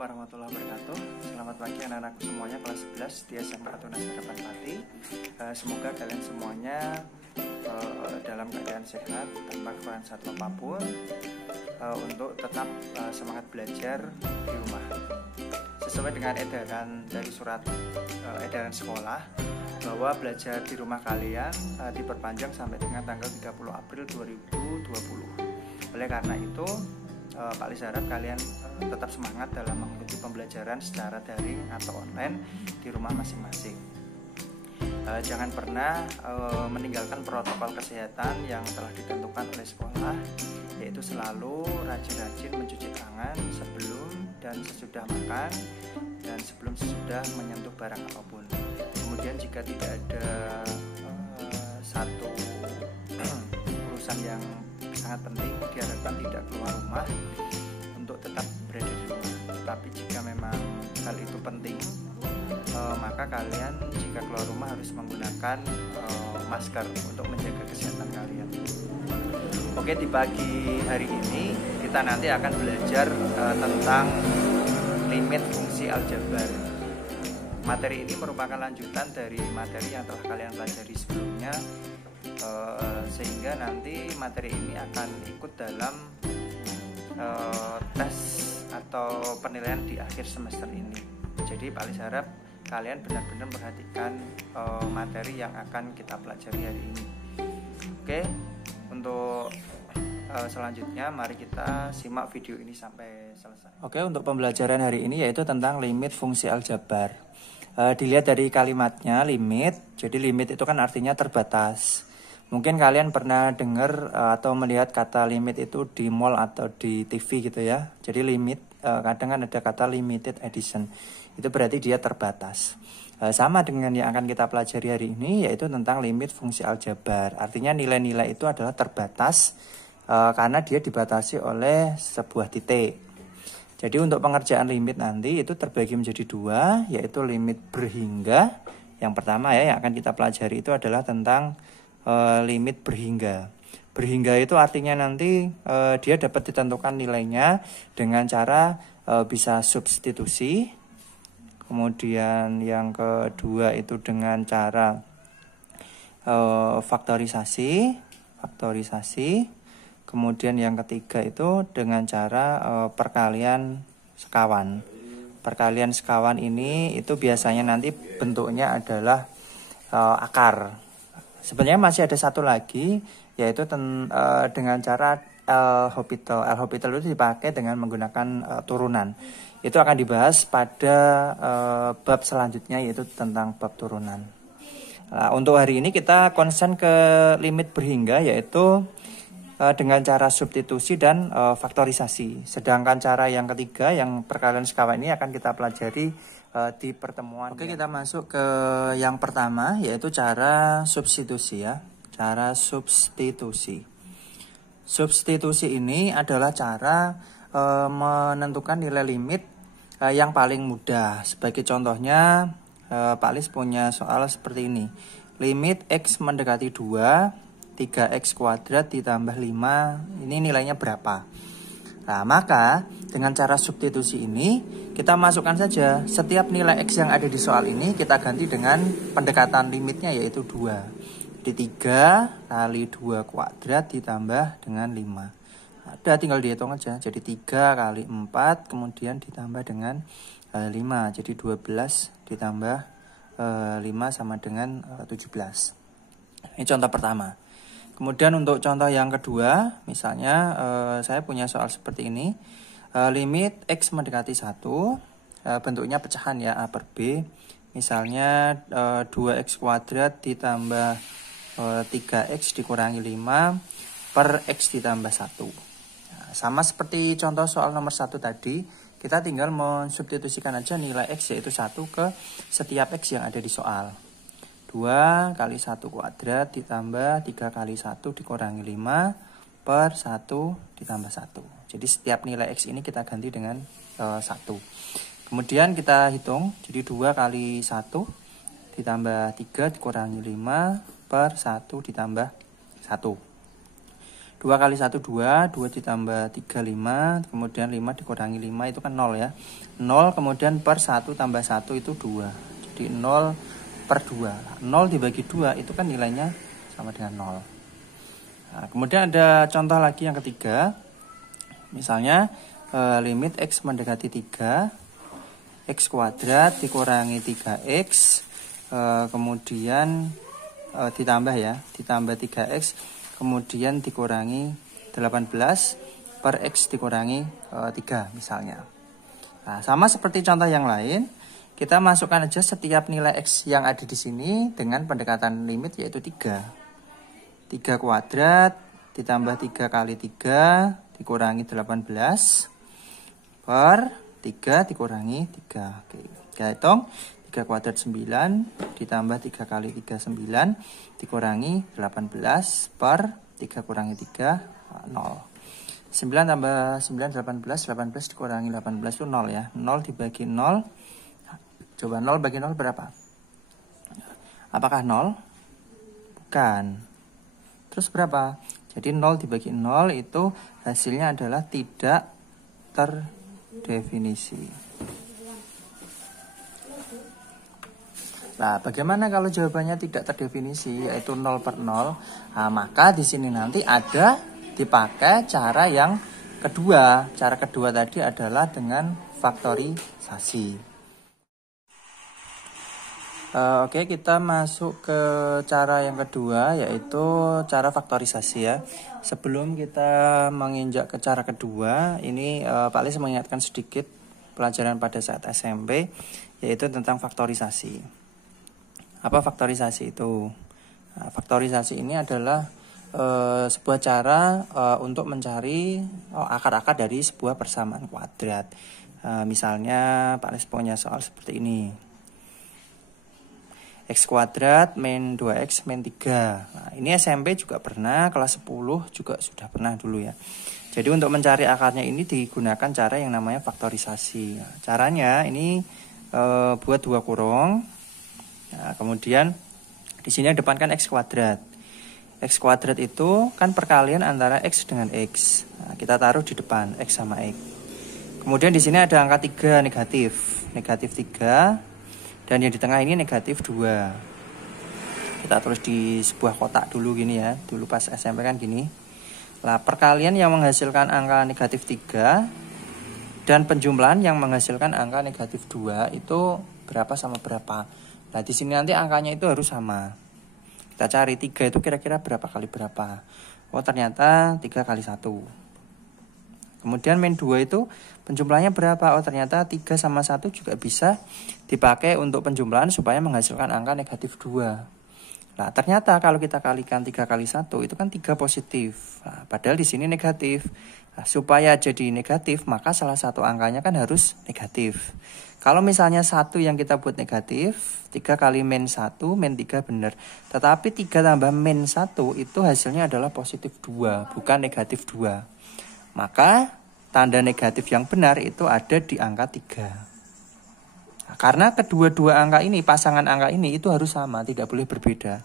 warahmatullahi wabarakatuh. Selamat pagi anak-anakku semuanya kelas 11 di SMK Tunas Harapan Pati. Semoga kalian semuanya dalam keadaan sehat tanpa kekurangan satu apapun, untuk tetap semangat belajar di rumah. Sesuai dengan edaran dari surat edaran sekolah bahwa belajar di rumah kalian diperpanjang sampai dengan tanggal 30 April 2020. Oleh karena itu, Pak Lis harap kalian tetap semangat dalam mengikuti pembelajaran secara daring atau online di rumah masing-masing. Jangan pernah meninggalkan protokol kesehatan yang telah ditentukan oleh sekolah, yaitu selalu rajin-rajin mencuci tangan sebelum dan sesudah makan dan sebelum sesudah menyentuh barang apapun. Kemudian jika tidak ada satu urusan yang sangat penting, diharapkan tidak keluar rumah untuk tetap berada di rumah. Tetapi jika memang hal itu penting, maka kalian jika keluar rumah harus menggunakan masker untuk menjaga kesehatan kalian. Oke, di pagi hari ini kita nanti akan belajar tentang limit fungsi aljabar. Materi ini merupakan lanjutan dari materi yang telah kalian pelajari sebelumnya, sehingga nanti materi ini akan ikut dalam tes atau penilaian di akhir semester ini. Jadi Pak Lis harap kalian benar-benar perhatikan materi yang akan kita pelajari hari ini. Oke, untuk selanjutnya mari kita simak video ini sampai selesai. Oke, untuk pembelajaran hari ini yaitu tentang limit fungsi aljabar. Dilihat dari kalimatnya limit, jadi limit itu kan artinya terbatas. Mungkin kalian pernah dengar atau melihat kata limit itu di mall atau di TV gitu ya. Jadi limit, kadang kan ada kata limited edition, itu berarti dia terbatas. Sama dengan yang akan kita pelajari hari ini, yaitu tentang limit fungsi aljabar. Artinya nilai-nilai itu adalah terbatas karena dia dibatasi oleh sebuah titik. Jadi untuk pengerjaan limit nanti itu terbagi menjadi dua, yaitu limit berhingga. Yang pertama ya yang akan kita pelajari itu adalah tentang limit berhingga. Berhingga itu artinya nanti dia dapat ditentukan nilainya dengan cara bisa substitusi. Kemudian yang kedua itu dengan cara faktorisasi. Kemudian yang ketiga itu dengan cara perkalian sekawan. Perkalian sekawan ini itu biasanya nanti bentuknya adalah akar. Sebenarnya masih ada satu lagi, yaitu dengan cara L'Hopital. L'Hopital itu dipakai dengan menggunakan turunan. Itu akan dibahas pada bab selanjutnya, yaitu tentang bab turunan. Nah, untuk hari ini kita konsen ke limit berhingga, yaitu dengan cara substitusi dan faktorisasi. Sedangkan cara yang ketiga, yang perkalian sekawan ini akan kita pelajari di pertemuan. Oke, kita masuk ke yang pertama, yaitu cara substitusi ya. Cara substitusi. Substitusi ini adalah cara menentukan nilai limit yang paling mudah. Sebagai contohnya, Pak Lis punya soal seperti ini. Limit X mendekati 2, 3x kuadrat ditambah 5, ini nilainya berapa? Nah, maka dengan cara substitusi ini kita masukkan saja setiap nilai x yang ada di soal ini kita ganti dengan pendekatan limitnya, yaitu 2. Jadi 3 kali 2 kuadrat ditambah dengan 5. Ada, tinggal dihitung aja. Jadi 3 kali 4 kemudian ditambah dengan 5. Jadi 12 ditambah 5 sama dengan 17. Ini contoh pertama. Kemudian untuk contoh yang kedua, misalnya saya punya soal seperti ini. Limit X mendekati 1, bentuknya pecahan ya, A per B. Misalnya 2x kuadrat ditambah 3x dikurangi 5 per x ditambah 1. Nah, sama seperti contoh soal nomor 1 tadi, kita tinggal mensubstitusikan aja nilai x yaitu 1 ke setiap x yang ada di soal. 2 kali 1 kuadrat ditambah 3 kali 1 dikurangi 5 per 1 ditambah 1. Jadi setiap nilai X ini kita ganti dengan 1. Kemudian kita hitung, jadi 2 kali 1 ditambah 3 dikurangi 5 per 1 ditambah 1. 2 kali 1 2, 2 ditambah 3 5, kemudian 5 dikurangi 5 itu kan 0 ya. 0 kemudian per 1 tambah 1 itu 2. Jadi 0 per 2. 0 dibagi 2 itu kan nilainya sama dengan 0. Nah, kemudian ada contoh lagi yang ketiga. Misalnya limit X mendekati 3, X kuadrat dikurangi 3X, kemudian ditambah ya, ditambah 3X, kemudian dikurangi 18 per X dikurangi 3 misalnya. Nah, sama seperti contoh yang lain, kita masukkan aja setiap nilai X yang ada di sini dengan pendekatan limit yaitu 3. 3 kuadrat ditambah 3 kali 3 dikurangi 18 per 3 dikurangi 3. Oke, kita hitung. 3 kuadrat 9 ditambah 3 kali 3 9 dikurangi 18 per 3 kurangi 3 0. 9 tambah 9 18, 18 dikurangi 18 itu 0 ya. 0 dibagi 0. Coba 0 bagi 0 berapa? Apakah 0? Bukan. Terus berapa? Jadi 0 dibagi 0 itu hasilnya adalah tidak terdefinisi. Nah, bagaimana kalau jawabannya tidak terdefinisi, yaitu 0 per 0? Nah, maka di sini nanti ada dipakai cara yang kedua. Cara kedua tadi adalah dengan faktorisasi. Oke, kita masuk ke cara yang kedua, yaitu cara faktorisasi ya. Sebelum kita menginjak ke cara kedua, ini Pak Lis mengingatkan sedikit pelajaran pada saat SMP, yaitu tentang faktorisasi. Apa faktorisasi itu? Nah, faktorisasi ini adalah sebuah cara untuk mencari akar-akar dari sebuah persamaan kuadrat. Misalnya Pak Lis punya soal seperti ini. X kuadrat min 2X min 3. Nah, ini SMP juga pernah, kelas 10 juga sudah pernah dulu ya. Jadi untuk mencari akarnya ini digunakan cara yang namanya faktorisasi. Nah, caranya ini buat 2 kurung. Nah, kemudian di sini depankan X kuadrat. X kuadrat itu kan perkalian antara X dengan X. Nah, kita taruh di depan X sama X. Kemudian di sini ada angka 3 negatif. Negatif 3. Dan yang di tengah ini negatif 2. Kita tulis di sebuah kotak dulu gini ya. Dulu pas SMP kan gini. Nah, perkalian yang menghasilkan angka negatif 3 dan penjumlahan yang menghasilkan angka negatif 2 itu berapa sama berapa? Nah, di sini nanti angkanya itu harus sama. Kita cari 3 itu kira-kira berapa kali berapa. Oh, ternyata 3 kali 1. Kemudian min 2 itu penjumlahannya berapa? Oh, ternyata 3 sama 1 juga bisa dipakai untuk penjumlahan supaya menghasilkan angka negatif 2. Nah, ternyata kalau kita kalikan 3 kali 1 itu kan 3 positif. Nah, padahal di sini negatif. Nah, supaya jadi negatif, maka salah satu angkanya kan harus negatif. Kalau misalnya 1 yang kita buat negatif, 3 kali min 1, min 3 benar. Tetapi 3 tambah min 1 itu hasilnya adalah positif 2, bukan negatif 2. Maka tanda negatif yang benar itu ada di angka 3. Nah, karena kedua-dua angka ini, pasangan angka ini itu harus sama, tidak boleh berbeda.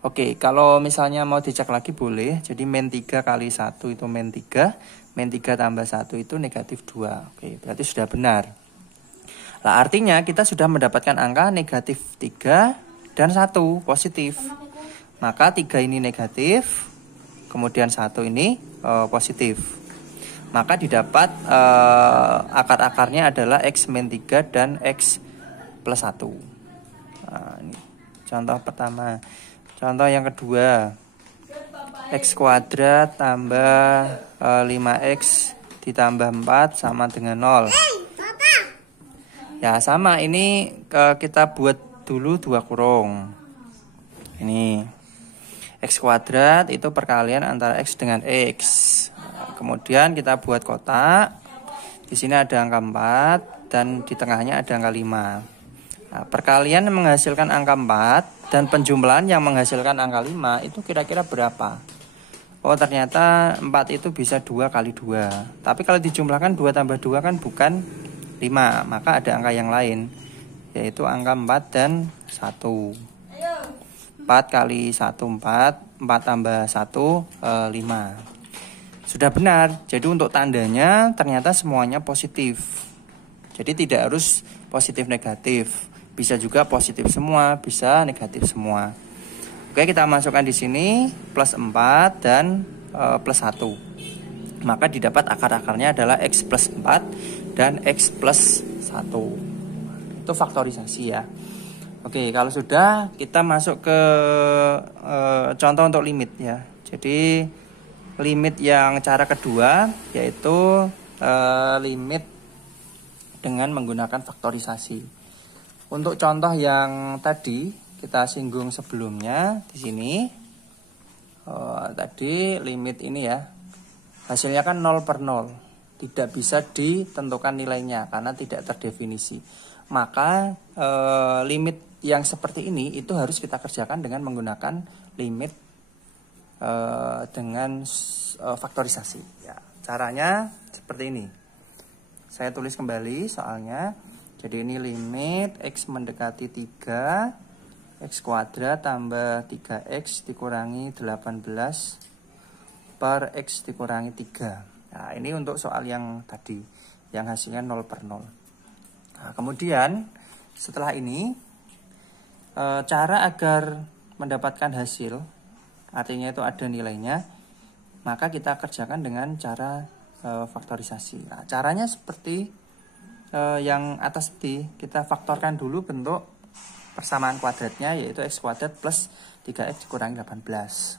Oke, kalau misalnya mau dicek lagi boleh. Jadi min 3 kali 1 itu min 3, min 3 tambah 1 itu negatif 2. Oke, berarti sudah benar. Nah, artinya kita sudah mendapatkan angka negatif 3 dan 1 positif. Maka 3 ini negatif, kemudian 1 ini positif. Maka didapat akar-akarnya adalah X min 3 dan X plus 1. Nah, ini contoh pertama. Contoh yang kedua. X kuadrat tambah 5X ditambah 4 sama dengan 0. Ya sama, ini kita buat dulu 2 kurung. Ini X kuadrat itu perkalian antara X dengan X. Nah, kemudian kita buat kotak. Di sini ada angka 4 dan di tengahnya ada angka 5. Nah, perkalian menghasilkan angka 4 dan penjumlahan yang menghasilkan angka 5 itu kira-kira berapa? Oh, ternyata 4 itu bisa 2 kali 2. Tapi kalau dijumlahkan 2 tambah 2 kan bukan 5, maka ada angka yang lain, yaitu angka 4 dan 1. 4 kali 1 4, 4 tambah 1 5. sudah benar. Jadi untuk tandanya ternyata semuanya positif. Jadi tidak harus positif negatif. Bisa juga positif semua, bisa negatif semua. Oke, kita masukkan di sini plus 4 dan plus 1. Maka didapat akar-akarnya adalah X plus 4 dan X plus 1. Itu faktorisasi ya. Oke, kalau sudah kita masuk ke contoh untuk limit ya. Jadi limit yang cara kedua yaitu limit dengan menggunakan faktorisasi. Untuk contoh yang tadi kita singgung sebelumnya di sini, tadi limit ini ya, hasilnya kan 0/0, tidak bisa ditentukan nilainya karena tidak terdefinisi. Maka limit yang seperti ini itu harus kita kerjakan dengan menggunakan limit dengan faktorisasi. Ya, caranya seperti ini. Saya tulis kembali soalnya. Jadi ini limit X mendekati 3, X kuadrat tambah 3X dikurangi 18 per X dikurangi 3. Nah, ini untuk soal yang tadi, yang hasilnya 0/0. Nah, kemudian setelah ini, cara agar mendapatkan hasil, artinya itu ada nilainya, maka kita kerjakan dengan cara faktorisasi. Nah, caranya seperti yang atas tadi, kita faktorkan dulu bentuk persamaan kuadratnya, yaitu X kuadrat plus 3X dikurangi 18.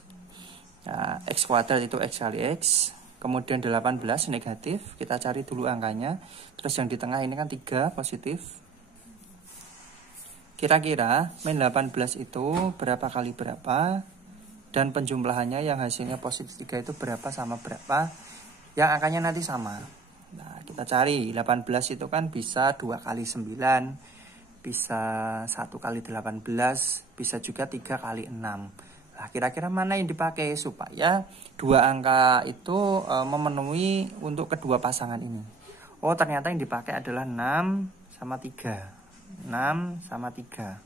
Nah, X kuadrat itu X kali X, kemudian 18 negatif, kita cari dulu angkanya, terus yang di tengah ini kan 3 positif. Kira-kira min 18 itu berapa kali berapa, dan penjumlahannya yang hasilnya positif 3 itu berapa sama berapa, yang angkanya nanti sama. Nah, kita cari 18 itu kan bisa 2 kali 9, bisa 1 kali 18, bisa juga 3 kali 6. Nah, kira-kira mana yang dipakai supaya dua angka itu memenuhi untuk kedua pasangan ini? Oh, ternyata yang dipakai adalah 6 sama 3. 6 sama 3.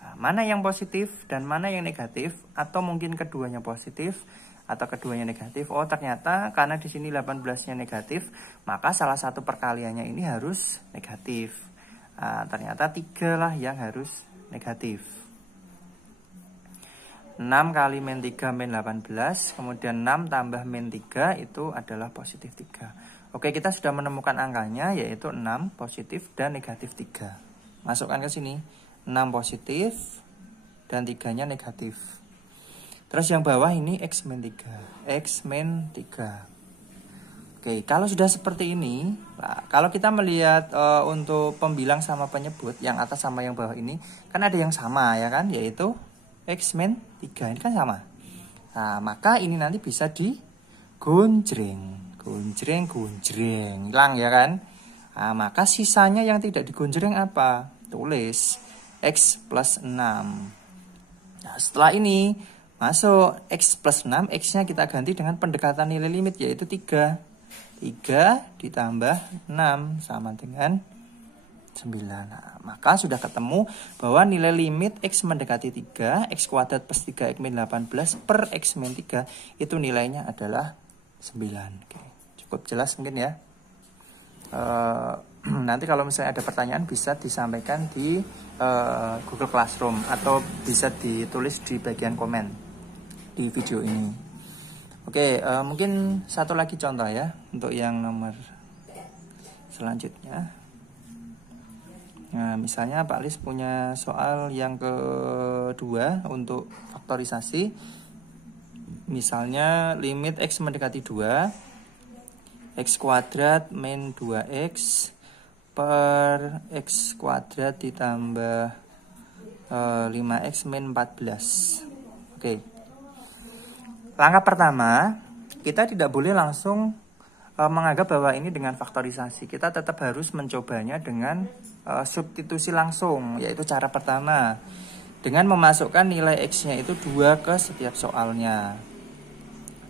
Nah, mana yang positif dan mana yang negatif, atau mungkin keduanya positif atau keduanya negatif. Oh, ternyata karena di sini 18-nya negatif, maka salah satu perkaliannya ini harus negatif. Nah, ternyata 3 lah yang harus negatif. 6 kali min 3 min 18, kemudian 6 tambah min 3 itu adalah positif 3. Oke, kita sudah menemukan angkanya, yaitu 6 positif dan negatif 3. Masukkan ke sini, 6 positif dan 3-nya negatif. Terus yang bawah ini X min 3. X min 3. Oke, kalau sudah seperti ini, nah, kalau kita melihat untuk pembilang sama penyebut, yang atas sama yang bawah ini, kan ada yang sama ya kan, yaitu X min 3. Ini kan sama. Nah, maka ini nanti bisa digonjreng. Gonjreng. Hilang ya kan. Nah, maka sisanya yang tidak digonjreng apa? Tulis X plus 6. Nah, setelah ini masuk X plus 6, X-nya kita ganti dengan pendekatan nilai limit, yaitu 3. 3 ditambah 6 sama dengan 9. Nah, maka sudah ketemu bahwa nilai limit X mendekati 3, X kuadrat plus 3X min 18 per X min 3, itu nilainya adalah 9. Oke, cukup jelas mungkin ya. Nanti kalau misalnya ada pertanyaan bisa disampaikan di Google Classroom, atau bisa ditulis di bagian komen di video ini. Oke, mungkin satu lagi contoh ya untuk yang nomor selanjutnya. Nah, misalnya Pak Lis punya soal yang kedua untuk faktorisasi. Misalnya limit X mendekati 2, X kuadrat min 2X per X kuadrat ditambah 5X min 14. Oke. Langkah pertama, kita tidak boleh langsung menganggap bahwa ini dengan faktorisasi. Kita tetap harus mencobanya dengan substitusi langsung, yaitu cara pertama, dengan memasukkan nilai X-nya itu 2 ke setiap soalnya.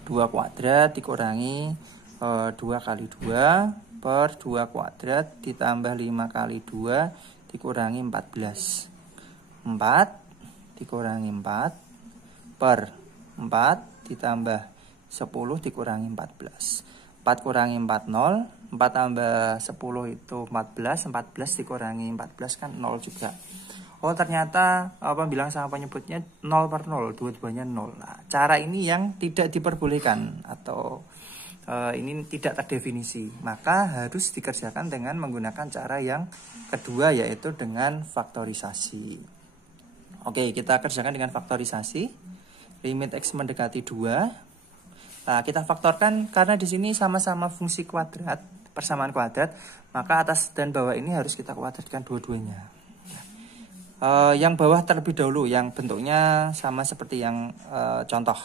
2 kuadrat dikurangi 2 kali 2 per 2 kuadrat ditambah 5 kali 2 dikurangi 14. 4 dikurangi 4 per 4 ditambah 10 dikurangi 14. 4 kurangi 4, 0. 4 tambah 10 itu 14. 14 dikurangi 14 kan 0 juga. Oh ternyata apa bilang sama penyebutnya 0 per 0, dua-duanya 0. Nah, cara ini yang tidak diperbolehkan atau ini tidak terdefinisi. Maka harus dikerjakan dengan menggunakan cara yang kedua, yaitu dengan faktorisasi. Oke, kita kerjakan dengan faktorisasi. Limit X mendekati 2. Nah, kita faktorkan karena di sini sama-sama fungsi kuadrat, persamaan kuadrat, maka atas dan bawah ini harus kita kuadratkan dua-duanya. Yang bawah terlebih dahulu, yang bentuknya sama seperti yang contoh.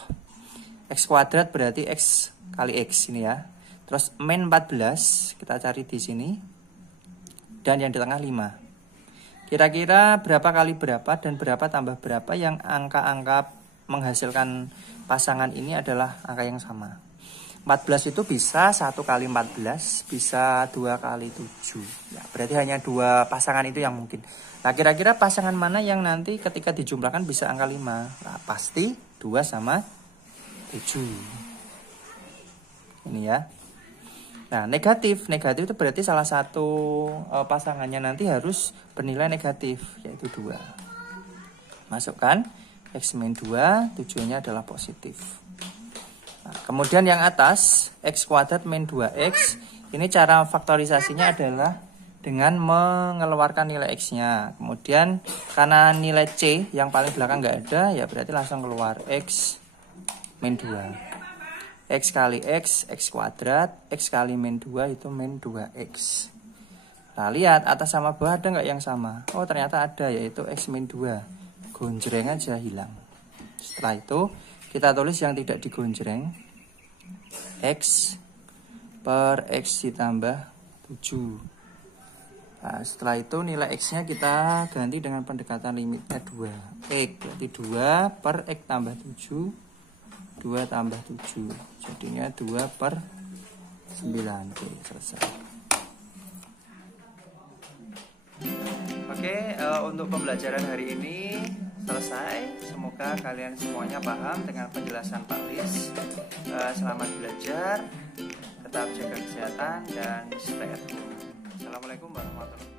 X kuadrat berarti X kali X ini ya. Terus min 14 kita cari di sini. Dan yang di tengah 5. Kira-kira berapa kali berapa dan berapa tambah berapa yang angka-angka menghasilkan pasangan ini adalah angka yang sama. 14 itu bisa 1 kali 14, bisa 2 kali 7. Ya, berarti hanya 2 pasangan itu yang mungkin. Nah, kira-kira pasangan mana yang nanti ketika dijumlahkan bisa angka 5? Nah, pasti 2 sama 7. Ini ya. Nah, negatif itu berarti salah satu pasangannya nanti harus bernilai negatif, yaitu 2. Masukkan X min 2, tujuannya adalah positif. Nah, kemudian yang atas, X kuadrat min 2X, ini cara faktorisasinya adalah dengan mengeluarkan nilai X-nya. Kemudian karena nilai C yang paling belakang nggak ada, ya berarti langsung keluar X min 2. X kali X kuadrat, X kali min 2 itu min 2X. Nah, lihat atas sama bawah ada nggak yang sama? Oh, ternyata ada, yaitu X min 2. Gonjreng aja hilang. Setelah itu kita tulis yang tidak digonjreng, X per X ditambah 7. Nah, setelah itu nilai X-nya kita ganti dengan pendekatan limitnya 2. X berarti 2 per X tambah 7. 2 tambah 7. Jadinya 2 per 9. Oke, selesai. Oke, untuk pembelajaran hari ini selesai. Semoga kalian semuanya paham dengan penjelasan Pak Lis. Selamat belajar, tetap jaga kesehatan dan stay at home. Assalamualaikum warahmatullahi wabarakatuh.